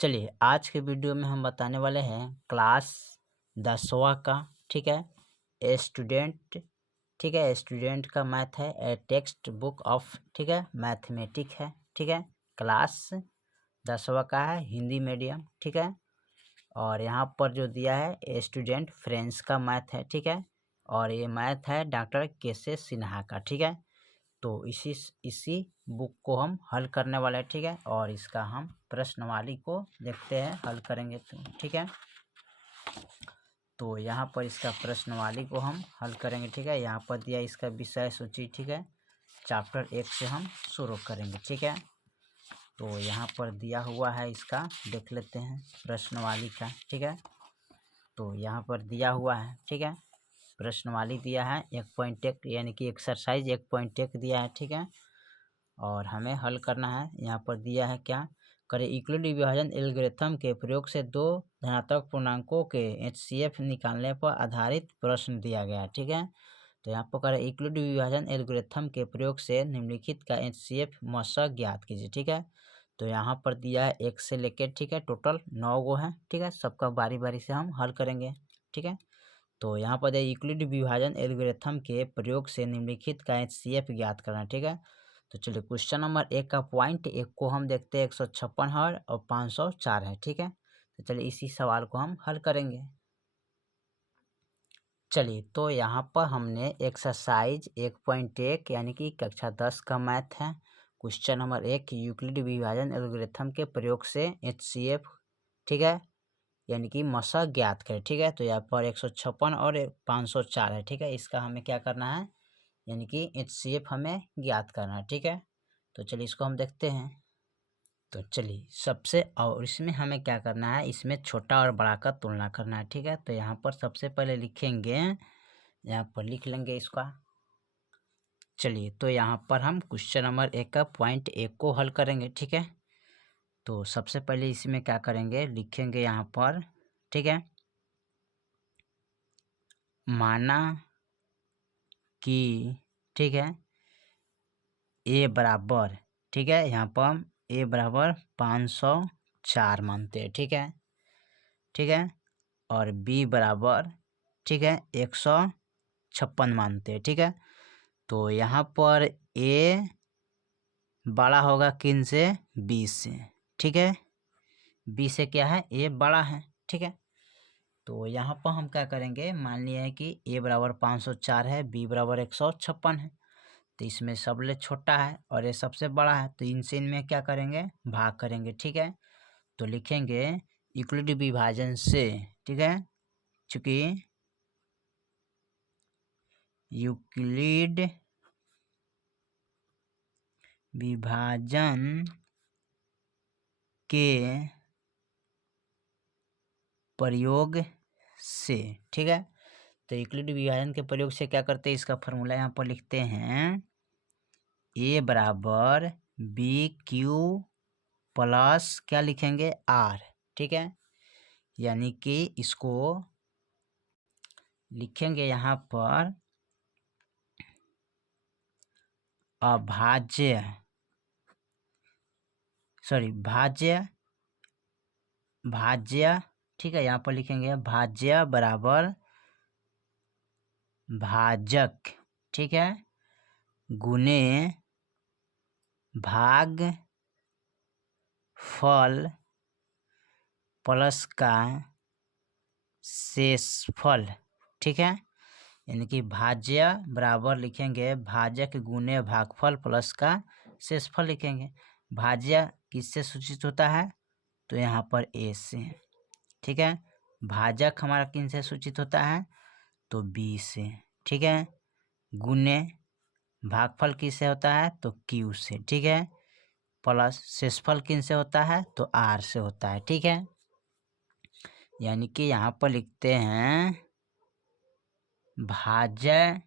चलिए आज के वीडियो में हम बताने वाले हैं क्लास 10वां का। ठीक है, स्टूडेंट। ठीक है, स्टूडेंट का मैथ है, टेक्स्ट बुक ऑफ, ठीक है, मैथमेटिक है। ठीक है, क्लास 10वां का है, हिंदी मीडियम। ठीक है, और यहाँ पर जो दिया है स्टूडेंट फ्रेंड्स का मैथ है। ठीक है, और ये मैथ है डॉक्टर के सिन्हा का। ठीक है, तो इसी बुक को हम हल करने वाले हैं। ठीक है, और इसका हम प्रश्नवाली को देखते हैं, हल करेंगे तो। ठीक है, तो यहाँ पर इसका प्रश्नवाली को हम हल करेंगे। ठीक है, यहाँ पर दिया इसका विषय सूची। ठीक है, चैप्टर 1 से हम शुरू करेंगे। ठीक है, तो यहाँ पर दिया हुआ है, इसका देख लेते हैं प्रश्नवाली का। ठीक है, तो यहाँ पर दिया हुआ है। ठीक है, प्रश्नवाली दिया है 1.1 यानी कि एक्सरसाइज 1.1 दिया है। ठीक है, और हमें हल करना है। यहाँ पर दिया है क्या करें, यूक्लिड विभाजन एल्गोरिथम के प्रयोग से दो धनात्मक पूर्णांकों के HCF निकालने पर आधारित प्रश्न दिया गया है। ठीक है, तो यहाँ पर करें यूक्लिड विभाजन एल्गोरिथम के प्रयोग से निम्नलिखित का HCF मशक ज्ञात कीजिए। ठीक है, तो यहाँ पर दिया है 1 से लेकर, ठीक है, टोटल 9 गो है। ठीक है, सबका बारी बारी से हम हल करेंगे। ठीक है, तो यहाँ पर यूक्लिड विभाजन एल्गोरिथम के प्रयोग से निम्नलिखित का HCF ज्ञात करना। ठीक है, तो चलिए क्वेश्चन नंबर 1 का पॉइंट 1 को हम देखते हैं, 156 है और 504 है। ठीक है, तो चलिए इसी सवाल को हम हल करेंगे। चलिए, तो यहाँ पर हमने एक्सरसाइज 1.1 यानी कि कक्षा 10 का मैथ है। क्वेश्चन नंबर 1, यूक्लिड विभाजन एल्गोरिथम के प्रयोग से HCF, ठीक है, यानी कि मशक ज्ञात करें। ठीक है, तो यहाँ पर 156 और 504 है। ठीक है, इसका हमें क्या करना है, यानी कि HCF हमें ज्ञात करना है। ठीक है, तो चलिए इसको हम देखते हैं। तो चलिए सबसे, और इसमें हमें क्या करना है, इसमें छोटा और बड़ा का तुलना करना है। ठीक है, तो यहाँ पर सबसे पहले लिखेंगे, यहाँ पर लिख लेंगे इसका। चलिए, तो यहाँ पर हम क्वेश्चन नंबर 1 का पॉइंट 1 को हल करेंगे। ठीक है, तो सबसे पहले इसमें क्या करेंगे, लिखेंगे यहाँ पर। ठीक है, माना कि, ठीक है, ए बराबर, ठीक है, यहाँ पर हम ए बराबर 504 मानते हैं। ठीक है, ठीक है, और बी बराबर, ठीक है, 156 मानते हैं। ठीक है, तो यहाँ पर ए बड़ा होगा किन से, बी से। ठीक है, बी से क्या है, ए बड़ा है। ठीक है, तो यहाँ पर हम क्या करेंगे, मान लिया है कि ए बराबर 504 है, बी बराबर 156 है, तो इसमें सबसे छोटा है और ये सबसे बड़ा है, तो इनसे इनमें क्या करेंगे, भाग करेंगे। ठीक है, तो लिखेंगे यूक्लिड विभाजन से, ठीक है, चूंकि यूक्लिड विभाजन के प्रयोग से, ठीक है, तो यूक्लिड विभाजन के प्रयोग से क्या करते हैं, इसका फॉर्मूला यहाँ पर लिखते हैं, ए बराबर बी क्यू प्लस क्या लिखेंगे, आर। ठीक है, यानी कि इसको लिखेंगे यहाँ पर अभाज्य, सॉरी भाज्य। ठीक है, यहाँ पर लिखेंगे भाज्य बराबर भाजक, ठीक है, गुने भाग फल प्लस का शेषफल। ठीक है, यानी कि भाज्य बराबर लिखेंगे भाजक गुने भागफल प्लस का शेषफल लिखेंगे। भाज्य किससे सूचित होता है, तो यहाँ पर ए से। ठीक है, भाजक हमारा किन से सूचित होता है, तो बी से। ठीक है, गुने भागफल किससे होता है, तो क्यू से। ठीक है, प्लस शेषफल किन से होता है, तो आर से होता है। ठीक है, यानी कि यहाँ पर लिखते हैं भाजक,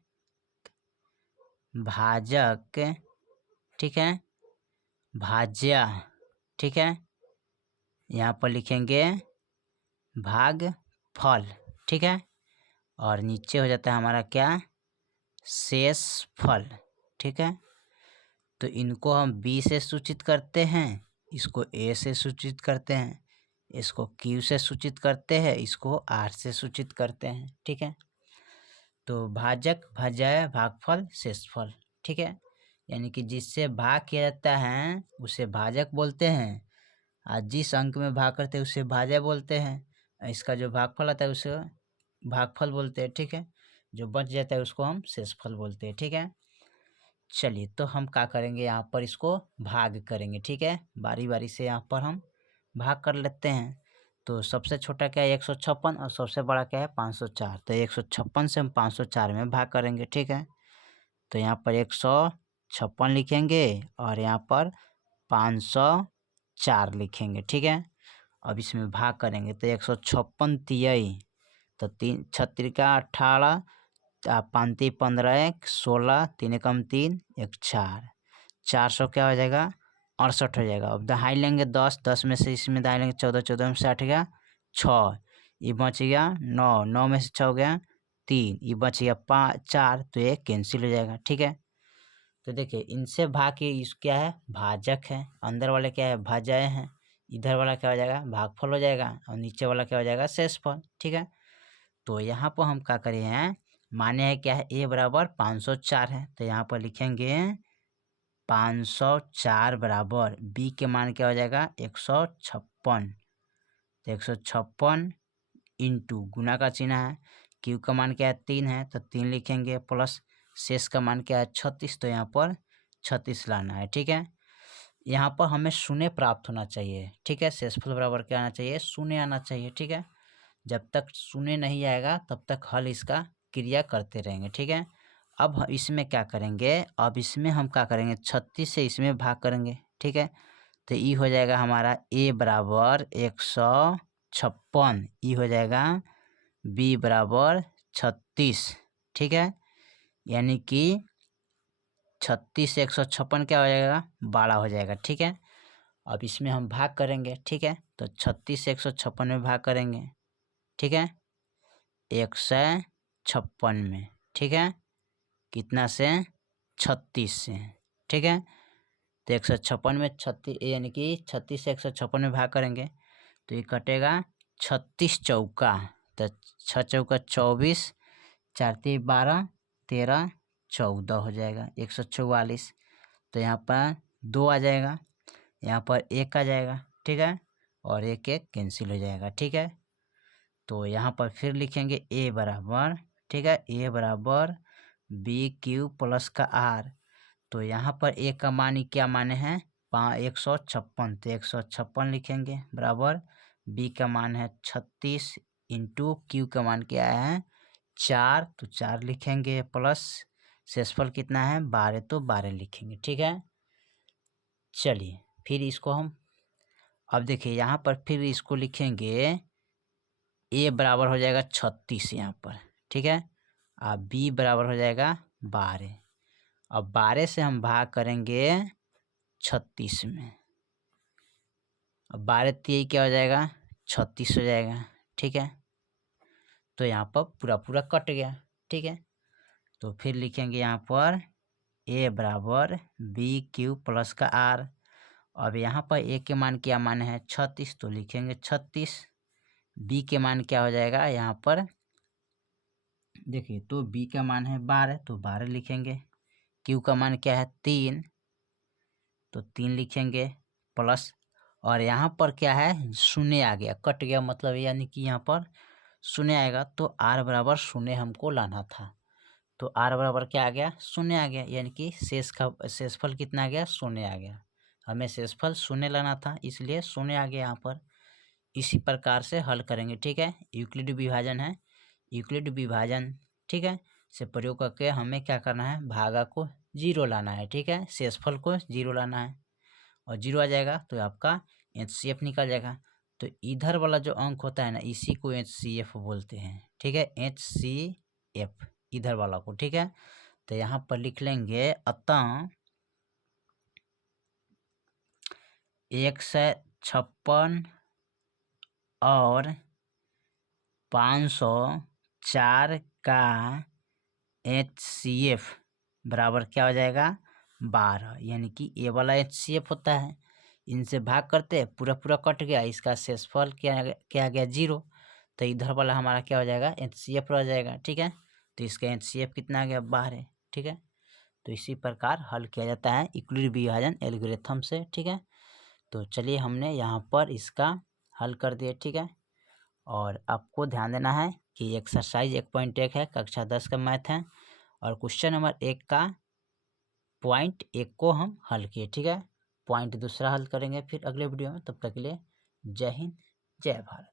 ठीक है, भाज्य, ठीक है, यहाँ पर लिखेंगे भागफल। ठीक है, और नीचे हो जाता है हमारा क्या, शेषफल। ठीक है, तो इनको हम बी से सूचित करते हैं, इसको ए से सूचित करते हैं, इसको Q से सूचित करते हैं, इसको R से सूचित करते हैं, ठीक है। तो भाजक, भाज्य, भागफल, शेषफल, ठीक है। यानी कि जिससे भाग किया जाता है उसे भाजक बोलते हैं, और जिस अंक में भाग करते हैं उसे भाज्य बोलते हैं। इसका जो भागफल आता है उसे भागफल बोलते हैं, ठीक है। जो बच जाता है उसको हम शेषफल बोलते हैं, ठीक है। चलिए, तो हम क्या करेंगे, यहाँ पर इसको भाग करेंगे, ठीक है। बारी बारी से यहाँ पर हम भाग कर लेते हैं। तो सबसे छोटा क्या है 156 और सबसे बड़ा क्या है 504। तो 156 से हम 504 में भाग करेंगे, ठीक है। तो यहाँ पर 156 लिखेंगे और यहाँ पर 504 लिखेंगे, ठीक है। अब इसमें भाग करेंगे तो 156 तिहाई, तो 3 छत्रिका 18, 5 × 15 = 16, 3 × 3 = 4, 400 क्या हो जाएगा 68 हो जाएगा। अब दहाई लेंगे 10, 10 में से इसमें दहाई लेंगे 14, 14 में से 8 गया 6, ये बच गया 9, 9 में से 6 हो गया 3, ये बच गया 5 4, तो ये कैंसिल हो जाएगा, ठीक है। तो देखिए इनसे भाग के इस क्या है भाजक है, अंदर वाले क्या है भाज्य हैं, इधर वाला क्या हो जाएगा भागफल हो जाएगा, और नीचे वाला क्या हो जाएगा शेषफल, ठीक है। तो यहाँ पर हम क्या करे हैं, माने है क्या है a बराबर 504 है, तो यहाँ पर लिखेंगे 504 बराबर b के मान क्या हो जाएगा 156, तो 156 इंटू गुना का चिन्ह है, q का मान क्या है 3 है तो 3 लिखेंगे, प्लस शेष का मान क्या है 36, तो यहाँ पर 36 लाना है, ठीक है। यहाँ पर हमें शून्य प्राप्त होना चाहिए, ठीक है। शेषफल बराबर क्या आना चाहिए शून्य आना चाहिए, ठीक है। जब तक शून्य नहीं आएगा तब तक हल इसका क्रिया करते रहेंगे, ठीक है। अब इसमें क्या करेंगे, अब इसमें हम क्या करेंगे 36 से इसमें भाग करेंगे, ठीक है। तो ई हो जाएगा हमारा a बराबर 156, ई हो जाएगा b बराबर 36, ठीक है। यानी कि 36 से 156 क्या हो जाएगा 12 हो जाएगा, ठीक है। अब इसमें हम भाग करेंगे, ठीक है। तो 36 से 156 में भाग करेंगे, ठीक है, 156 में, ठीक है। कितना से 36 से, ठीक है। तो 156 में 36 यानी कि 36 से 156 में भाग करेंगे तो ये कटेगा 36 चौका, तो 6 चौका 24, 4 × 3 = 12, 13 14 हो जाएगा 144। तो यहाँ पर 2 आ जाएगा, यहाँ पर 1 आ जाएगा, ठीक है, और 1 1 कैंसिल हो जाएगा, ठीक है। तो यहाँ पर फिर लिखेंगे a बराबर, ठीक है, a बराबर BQ प्लस का R। तो यहाँ पर a का मान ही क्या माने हैं 156, तो 156 लिखेंगे बराबर b का मान है 36 इंटू q का मान क्या है 4, तो 4 लिखेंगे, प्लस शेषफल कितना है 12, तो 12 लिखेंगे, ठीक है। चलिए फिर इसको हम अब देखिए यहाँ पर फिर इसको लिखेंगे a बराबर हो जाएगा 36 यहाँ पर, ठीक है, और b बराबर हो जाएगा 12। अब 12 से हम भाग करेंगे 36 में, अब 12 3 क्या हो जाएगा 36 हो जाएगा, ठीक है। तो यहाँ पर पूरा पूरा कट गया, ठीक है। तो फिर लिखेंगे यहाँ पर a बराबर BQ प्लस का R। अब यहाँ पर a के मान क्या मान है 36, तो लिखेंगे 36, b के मान क्या हो जाएगा यहाँ पर देखिए, तो b का मान है 12, तो 12 लिखेंगे, q का मान क्या है 3, तो 3 लिखेंगे, प्लस और यहाँ पर क्या है शून्य आ गया, कट गया मतलब यानी कि यहाँ पर शून्य आएगा, तो r बराबर शून्य हमको लाना था, तो r बराबर क्या आ गया शून्य आ गया, यानी कि शेषफल कितना आ गया शून्य आ गया। हमें शेषफल शून्य लाना था इसलिए शून्य आ गया यहाँ पर। इसी प्रकार से हल करेंगे, ठीक है। यूक्लिड विभाजन है, यूक्लिड विभाजन, ठीक है, से प्रयोग करके हमें क्या करना है भागा को 0 लाना है, ठीक है, शेषफल को 0 लाना है, और 0 आ जाएगा तो आपका HCF निकल जाएगा। तो इधर वाला जो अंक होता है ना इसी को HCF बोलते हैं, ठीक है, HCF इधर वाला को, ठीक है। तो यहाँ पर लिख लेंगे अतः 156 और 504 का HCF बराबर क्या हो जाएगा 12, यानी कि ए वाला HCF होता है, इनसे भाग करते पूरा पूरा कट गया, इसका शेषफल क्या आ गया 0। तो इधर वाला हमारा क्या हो जाएगा HCF रह जाएगा। ठीक है, तो इसका HCF कितना आ गया 12। ठीक है, तो इसी प्रकार हल किया जाता है यूक्लिड विभाजन एल्गोरिथम से। ठीक है, तो चलिए हमने यहाँ पर इसका हल कर दिया। ठीक है, और आपको ध्यान देना है कि एक्सरसाइज 1.1 है, कक्षा 10 का मैथ है, और क्वेश्चन नंबर 1 का पॉइंट 1 को हम हल किए। ठीक है, पॉइंट दूसरा हल करेंगे फिर अगले वीडियो में। तब तक के लिए जय हिंद, जय भारत।